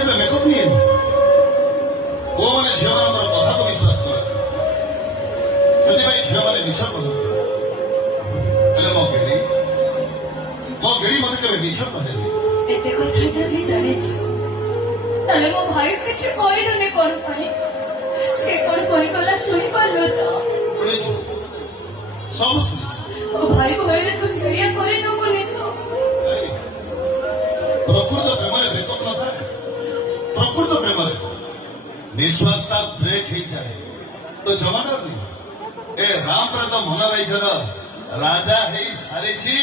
କେବେ ମେକଅପ୍ ନିଏନି। ପୁଅମାନେ ଝିଅମାନଙ୍କର କଥାକୁ ବିଶ୍ୱାସ କରନ୍ତି, ସେଥିପାଇଁ ଝିଅମାନେ ମିଛ କହନ୍ତି। ହେଲେ ମୋ ଗେଡ଼ି ମତେ କେବେ ମିଛ କହେନି। ଏତେ କଥା ଯଦି ଜାଣିଛୁ ତାହେଲେ ମୋ ଭାଇ କିଛି କହିଲୁନି କଣ ପାଇଁ? ସେ କଣ କହିଗଲା ଶୁଣିପାରିଲୁ ତ? ଶୁଣିଛୁ, ସବୁ ଶୁଣିଛୁ। ମୋ ଭାଇ ଭୟରେ ତୁ ସେଇଆ କରିନବୁନି ତ? ପ୍ରକୃତ ପ୍ରେମରେ ବ୍ରେକଅପ୍ ନଥାଏ। ପ୍ରକୃତ ପ୍ରେମରେ ନିଶ୍ୱାସଟା ବ୍ରେକ୍ ହେଇଯାଏ ତ ଜମା ଡରୁନି। ଏ ରାମପୁର ତ ମନ ରାଇଜର ରାଜା ହେଇ ସାରିଛି।